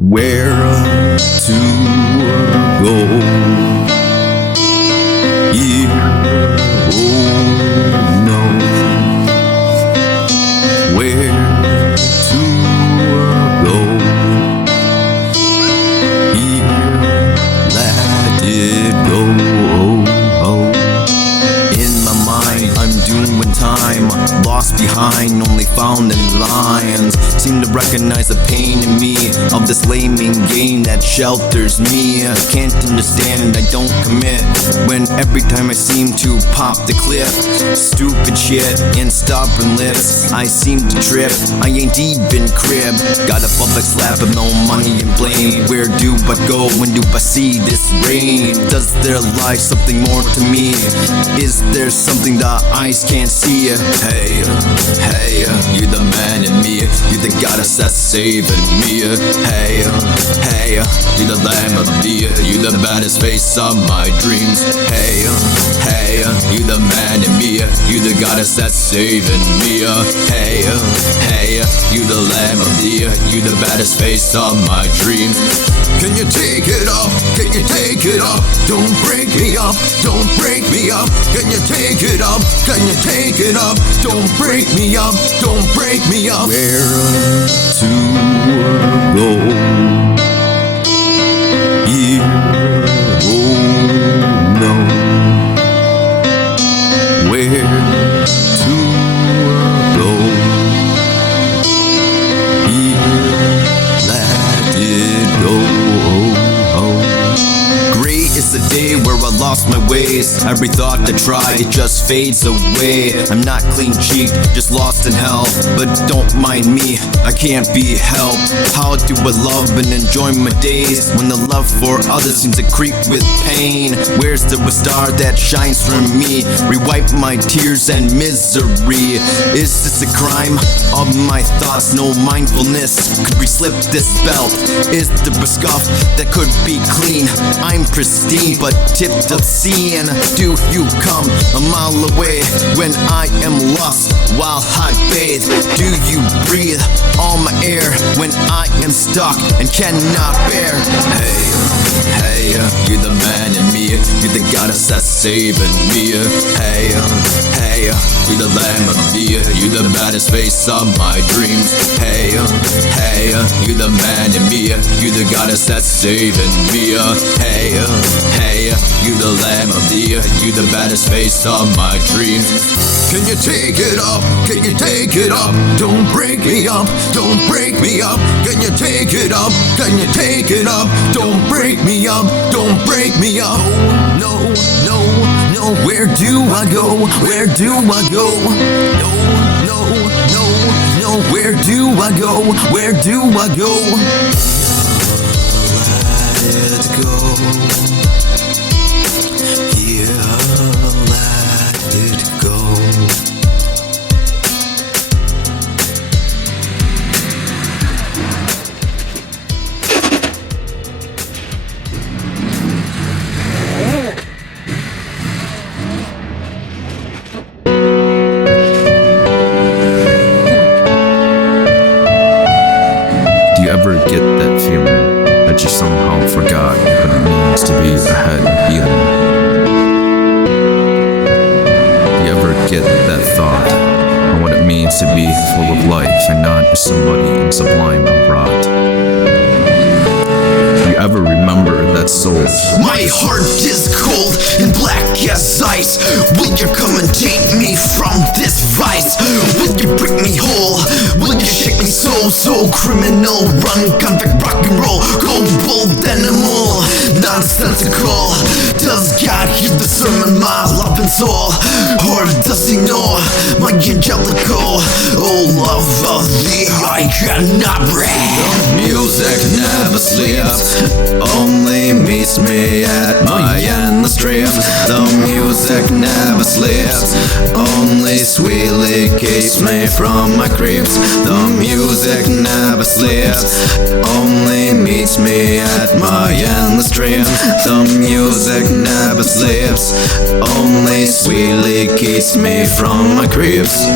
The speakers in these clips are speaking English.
Where to go? You know where to go. Here, let it go. In my mind, I'm doing time, lost behind, only found in lines. Seem to recognize the pain in me of this laming game that shelters me. I can't understand, I don't commit when every time I seem to pop the clip. Stupid shit and stubborn lips, I seem to trip. I ain't even crib. Got a public slap of no money and blame. Where do I go? When do I see this rain? Does there lie something more to me? Is there something the eyes can't see? Hey, hey, you're the man in me. You're the goddess that's saving me. Hey, hey, you're the lamb of me. You're the baddest face of my dreams. Hey, hey, you're the man in me. You're the goddess that's saving me. Hey, hey, you're the lamb of me. You're the baddest face of my dreams. Can you take it up? Can you take it up? Don't break me up. Don't break me up. Can you take it up? Can you take it up? Don't break me up. Don't break me up. Where to go? You know where to go. Here, let it go. Great is the day where I lost my ways. Every thought I try, it just fades away. I'm not clean cheeked, just lost in hell. But don't mind me, I can't be helped. How do I love and enjoy my days when the love for others seems to creep with pain? Where's the star that shines for me? Rewipe my tears and misery. Is this a crime of my thoughts? No mindfulness. Could we slip this belt? Is there a scuff that could be clean? I'm pristine but tipped obscene. Do you come a mile away when I am lost while I bathe? Do you breathe all my air when I am stuck and cannot bear? Hey, hey, you're the man in me. You're the goddess that's saving me. Hey, hey, you're the lamb of me. You're the baddest face of my dreams. Hey, hey, you're the man in me. You're the goddess that's saving me. Hey, hey, you're the lamb of me. You're the baddest face of my dreams. Can you take it up? Can you take it up? Don't break me up. Don't break me up. Can you take it up? Can you take it up? Don't break me up. Don't break me up. No, no, no. Where do I go? Where do I go? No, no, no, no. Where do I go? Where do I go? Let it go. Yeah, let it go. Do you ever get that feeling that you somehow forgot what it means to be ahead and healing? Do you ever get that thought on what it means to be full of life and not just somebody in sublime and brought? Do you ever remember that soul? My heart is cold and black as ice. Will you come and take me from this vice? Will you break me whole? Will you shake me so criminal? Run, convict, rock and roll, cold, bold animal, nonsensical. Does God hear the sermon, my love and soul? Or does he know my angelical? Oh, love of thee, I cannot breathe. Music never sleeps, only meets me at my endless dreams. The music never sleeps, only sweetly keeps me from my creeps. The music never sleeps, only meets meets me at my endless dreams. The music never sleeps, only sweetly keeps me from my creeps.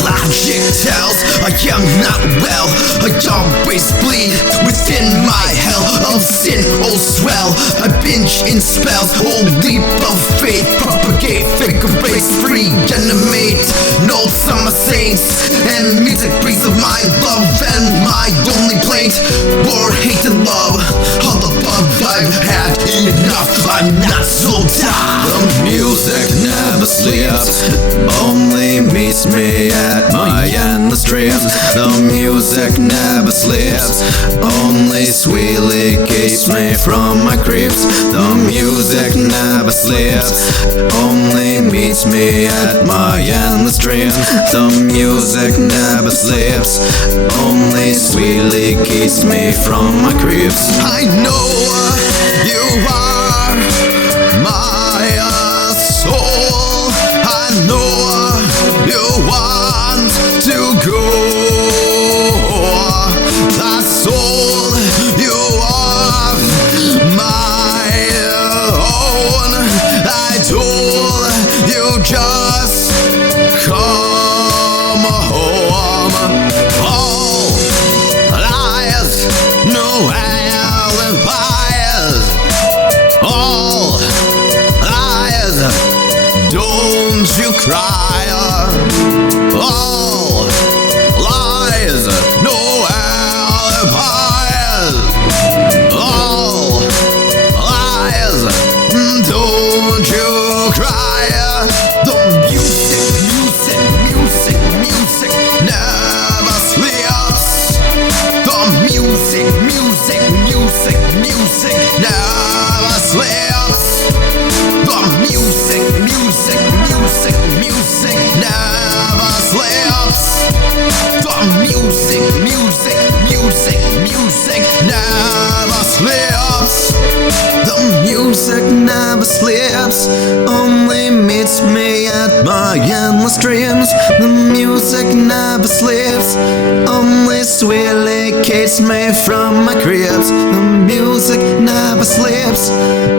Logic tells I am not well. I always bleed within my hell of sin. Oh swell, I binge in spells. Oh leap of faith, propagate, figure race, reanimate. No summer saints and music breathes of my love and my only plaint. War, hate and love, all above I've had enough. I'm not so tired. The music never sleeps, only meets me at my endless dreams. The music never sleeps, only sweetly keeps me from my creeps. The music never sleeps, only meets me at my endless dreams. The music never sleeps, only sweetly keeps me from my creeps. I know you are my soul. I know you want to go. That soul you are my own. I told you just come home. All lies, no alibis. All lies, don't you cry. All lies, no alibis. All lies, don't you cry. The music never sleeps. The music never sleeps. The music never sleeps. The music never sleeps. The music never sleeps, only meets me at my endless dreams. The music never sleeps, only sweetly keeps me from my creeps. The music never sleeps,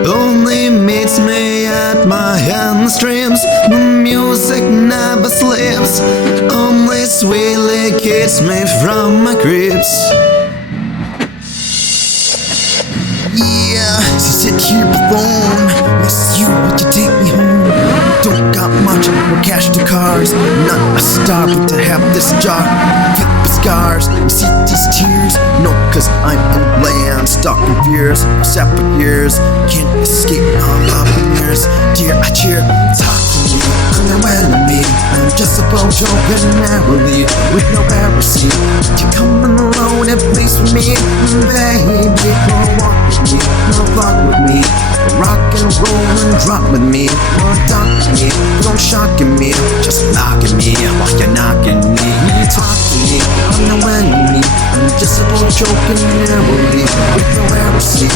only meets me at my endless dreams. The music never sleeps, only sweetly keeps me from my creeps. Yeah, so sit here alone. Miss you, would you take me home? Don't got much, no cash to cars. Not a star, but to have this jar filled with scars. You see these tears? No, cause I'm in land, stuck in fears. Separate years, can't escape all of my years. Dear, I cheer, talk to me. I'm no enemy, I'm just a bojo narrowly with no heresy. You coming alone and please with me, baby. Come walk with me, come rock with me. Rock and roll and drop with me. Don't talk to me, don't shocking me. Just knocking me while you're knocking me. Talk to me, I'm no enemy. I'm just a bojo narrowly with no heresy.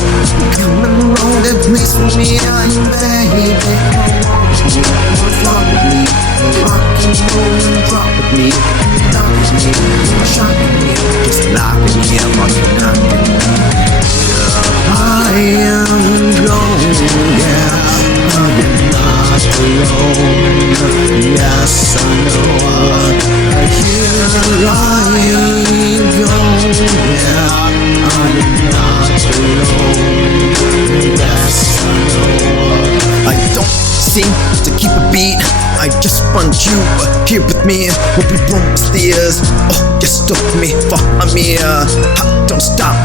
Come alone and please with me, baby. Come walk with me, come rock with me. Rock and roll and drop with me. Knock with me, shocking me. Just knocking me while you're knocking me. I am gone, yeah, I am not alone. Yes, I know. Here I am gone, yeah, I am not alone. Yes, I know. I don't seem to keep a beat. I just want you here with me. We'll be promised years. Oh, you stuck me for a mirror. Don't stop.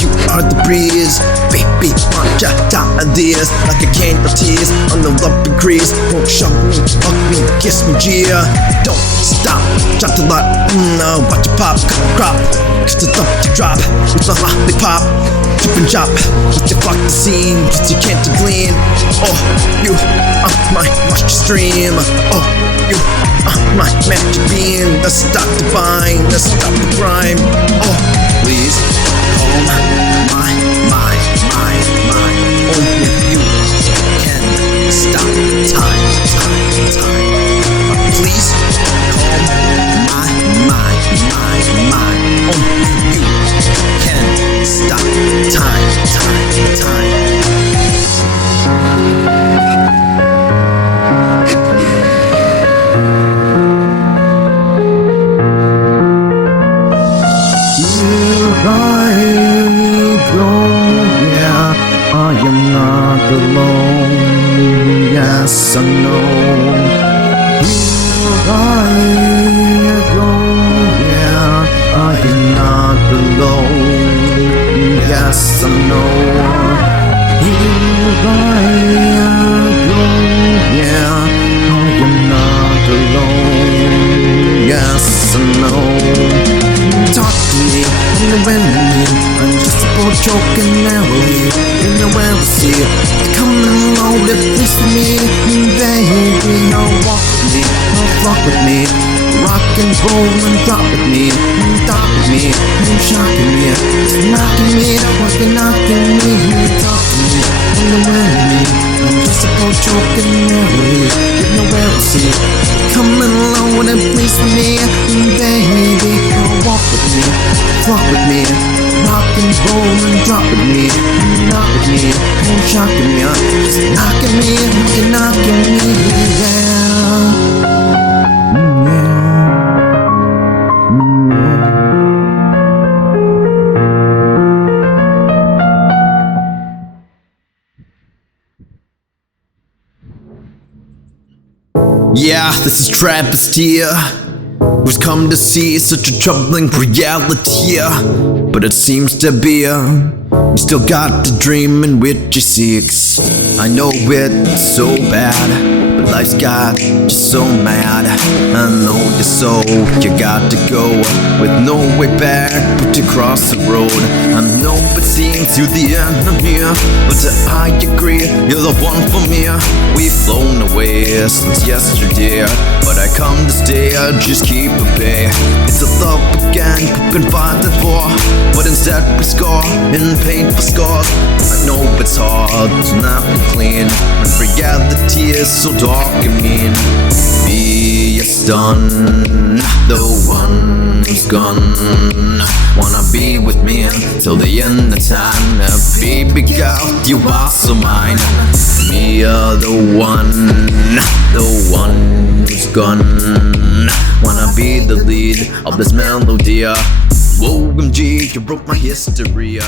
You are the breeze, baby, want ya ideas like a candle tears on the lumpy grease. Won't shove me, hug me, kiss me, Gia. Don't stop, drop the lot, no, watch it pop, crop. Cause the dump to drop with my lollipop. Chip and chop, with your fuck the scene, cause you can't glean. Oh, you are my watch stream. Oh, you are my magic being. Let's stop the vine, let's stop the crime. Oh, please, calm my mind. Only you can stop time. Please, calm my mind. Only you can stop alone. Yes, I know. Here I go, yeah, I am not alone. Yes, I know. Here I go, yeah, I am not alone. Yes, I know. Talk to me, I'm the enemy. I'm just a poor joking narrowly. You know where I see it. Come along, please with me, baby. Now walk with me, rock with me, rock and roll and drop with me, talk with me. You shocking me, knocking me, knocking me. Talk to me, I'm the enemy. I'm just a poor joking narrowly. You know where I see it. Come along and please with me, baby. Walk with me, fuck with me, rock and roll and drop with me, knock with me, and shocking me, just knocking me, knocking me, yeah. Yeah, this is TraVisT here, who's come to see such a troubling reality, but it seems to be you still got to dream in which he seeks. I know it's so bad, but life's got you so mad. I know you're so, you got to go with no way back but to cross the road. I know it seems you're the enemy, but I agree, you're the one for me. We've flown away since yesterday, but I come to stay, I just keep at bay. It's a love again we've been fighting for, but instead we score in painful scars. I know it's hard to not be clean when reality is so dark and mean. Be a stun, the one who's gone. Wanna be with me till the end of time. Baby girl, you are so mine. Me are the one who's gone. Wanna be the lead of this melody. OMG, you broke my history.